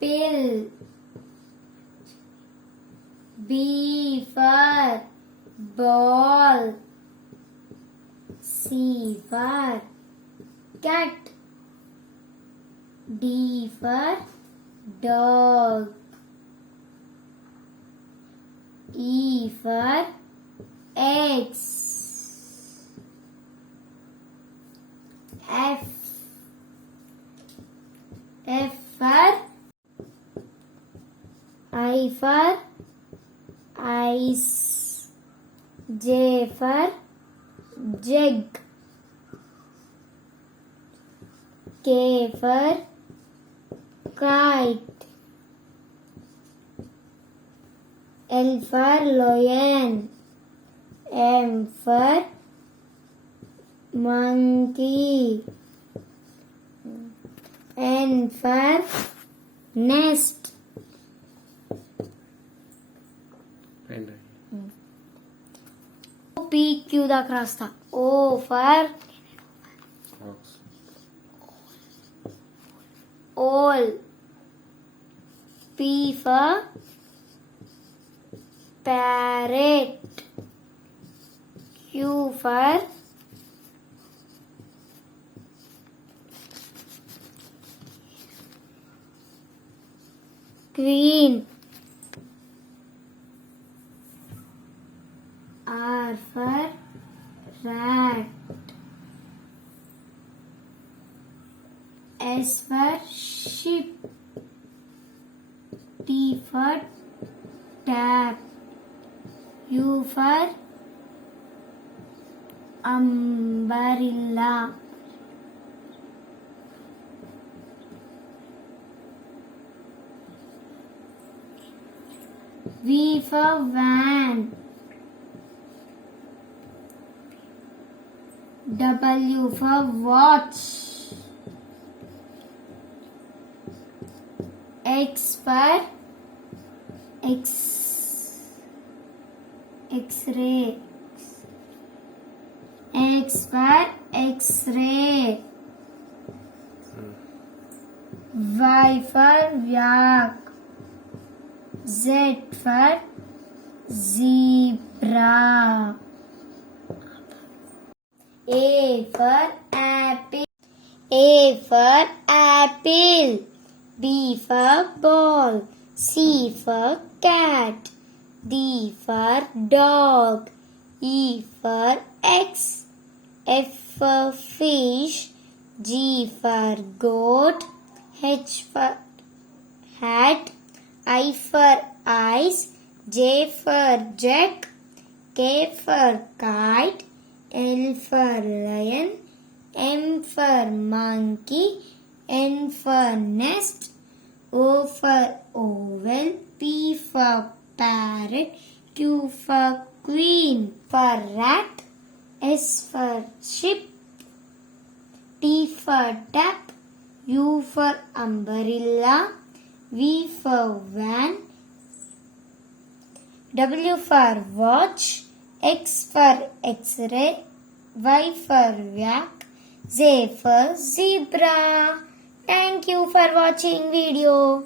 pill. B for ball. C for cat. D for dog. E for eggs. F for I for ice. J for jug. K for kite. L for lion. M for monkey. N for nest. P Q दाख रास्ता. O for owl. P for parrot. Q for queen. R for rat. S for sheep. T for tap. U for umbrella. V for van. W for watch. X for X-ray. X for X-ray. Y for yak. Z for zebra. A for apple. A for apple. B for ball. C for cat. D for dog. E for X. F for fish. G for goat. H for hat. I for ice. J for jug. K for kite. L for lion. M for monkey. N for nest. O for oval. P for parrot. Q for queen. For rat. S for ship. T for tap. U for umbrella. V for van. W for watch. X for X-ray. Y for yak. Z for zebra. Thank you for watching video.